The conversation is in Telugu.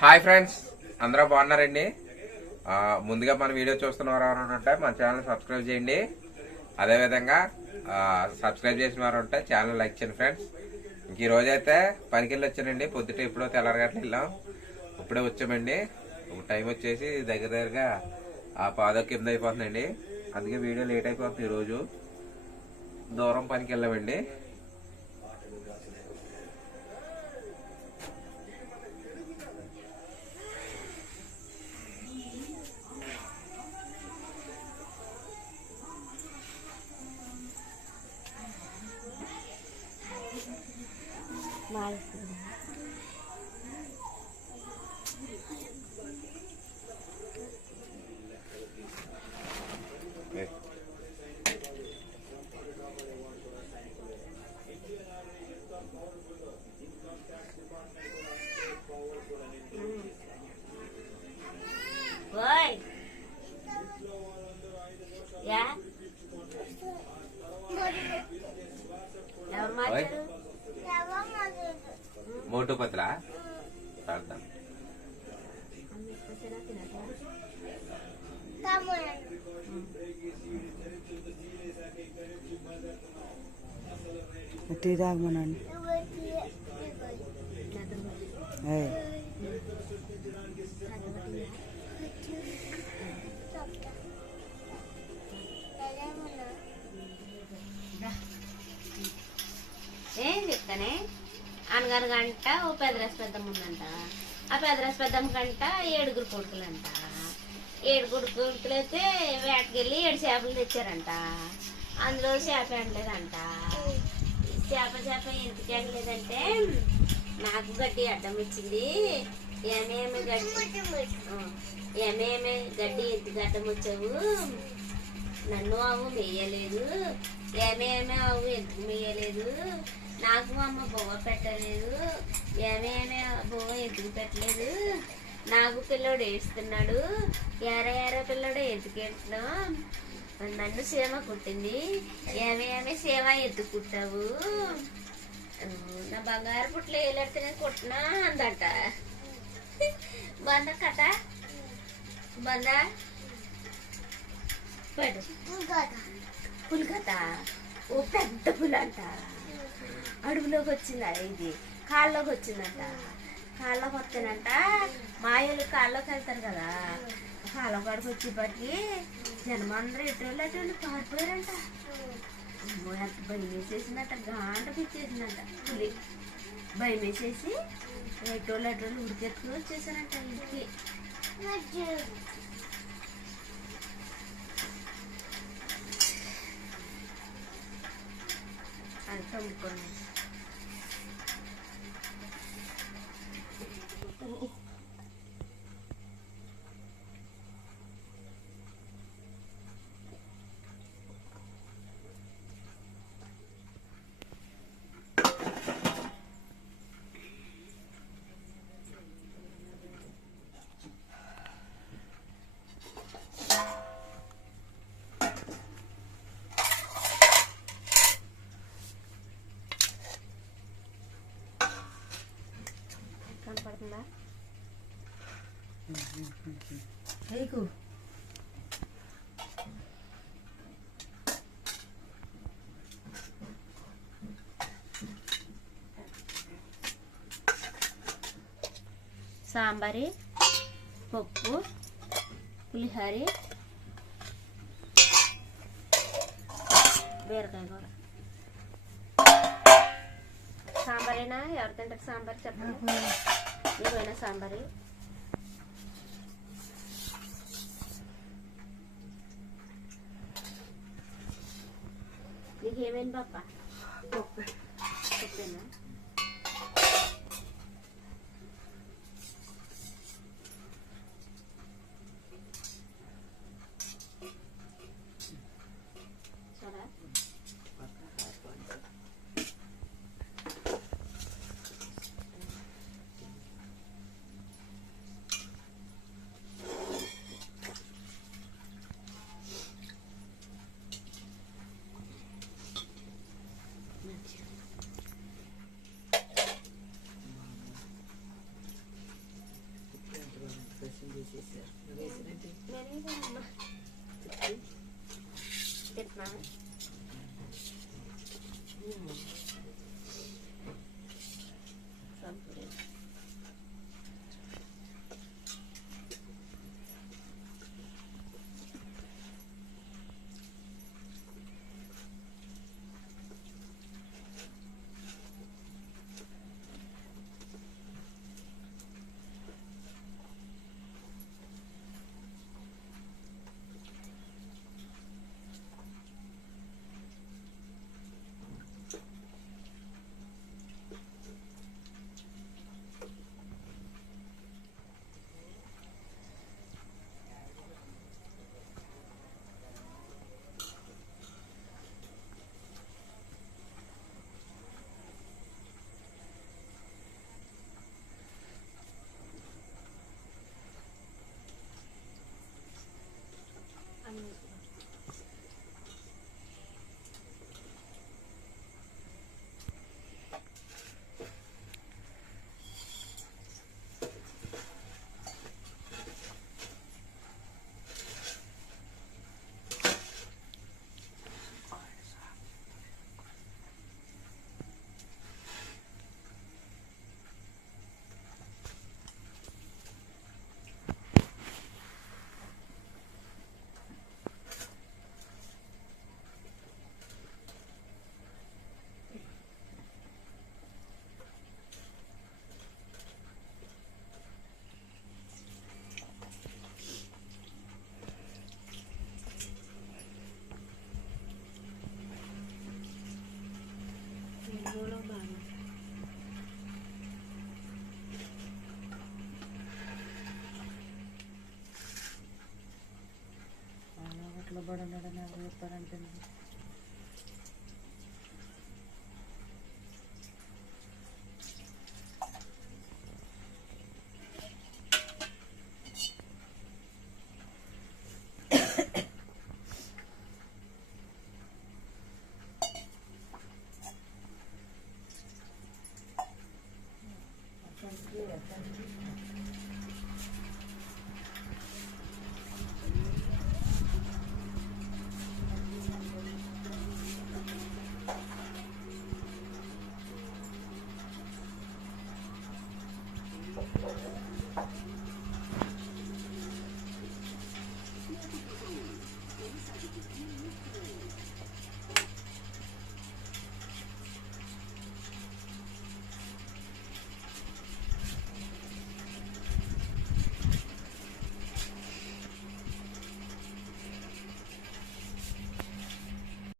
హాయ్ ఫ్రెండ్స్ అందరూ బాగున్నారండి? ముందుగా మన వీడియో చూస్తున్న వారు ఉంటే మన ఛానల్ సబ్స్క్రైబ్ చేయండి. అదేవిధంగా సబ్స్క్రైబ్ చేసిన వారు ఉంటే ఛానల్ లైక్ చేయండి ఫ్రెండ్స్. ఇంక ఈ రోజు పనికి వెళ్ళి వచ్చానండి. పొద్దుట ఇప్పుడో తెల్లారగట్ల వెళ్ళాం. ఇప్పుడే వచ్చామండి. ఇప్పుడు టైం వచ్చేసి దగ్గర దగ్గరగా ఆ పాదొక్క ఎనిమిది అయిపోతుందండి. అందుకే వీడియో లేట్ అయిపోతుంది ఈరోజు. దూరం పనికి వెళ్ళామండి 买。టీ తాగమనండి. ఏం. చెప్తానే? అనగారు గంట ఓ పెదరాస్ పెద్దమ్మ ఉందంట. ఆ పెదరాస్ పెద్దమ్మ గంట ఏడుగురు కొడుకులంట. ఏడుగురు కొడుకులైతే అయితే వేటకెళ్ళి ఏడు చేపలు తెచ్చారంట. అందులో చేప ఎండలేదంట చేప చేప ఎందుకు ఎండలేదంటే నాకు గడ్డి అడ్డం ఇచ్చింది. ఏమేమి గడ్డి? ఆ, ఏమేమి గడ్డి ఎందుకు అడ్డం వచ్చావు? నన్ను అవు మేయలేదు. ఏమేమి అవు ఎందుకు మేయలేదు? నాకు అమ్మ బొవ్వ పెట్టలేదు. ఏమేమి బొవ్వ ఎందుకు పెట్టలేదు? నాకు పిల్లోడు ఏడుస్తున్నాడు. ఎర ఎర పిల్లోడు ఎందుకు ఏడుతున్నావు నన్ను సేమ కుట్టింది? ఏమేమి సీమ సేమ ఎత్తుకుంటావు నా బంగారు పుట్లు వేయలేడితే నేను కుట్టినా అందట. బంద కథ బంద? పడు పులికత. ఓ పెద్ద పులంట అడుగులోకి వచ్చిందా ఇది? కాళ్ళలోకి వచ్చిందంట. కాళ్ళకు వస్తేనంట మాయలు కాళ్ళలోకి వెళ్తారు కదా. కాళ్ళ కాడికి వచ్చేపటికి జనమందరూ ఎటువంటి అటువంటి పారిపోయారంట. అంత భయం వేసేసిందంట. గాంట పిచ్చేసిందంట పులి. భయం వేసేసి ఎటువంటి అటువంటి ఉడికెత్తుకుని వచ్చేసారంట ఇంటికి. అది తమ్ముకోండి Oh. నీకు సాంబారి పప్పు పులిహోరి బీరకాయ కూర. సాంబారేనా? ఎవరు తింటారు సాంబార్ చెప్పండి. ఏమైనా Sambari? lleve el Thank you. para nada, para entender.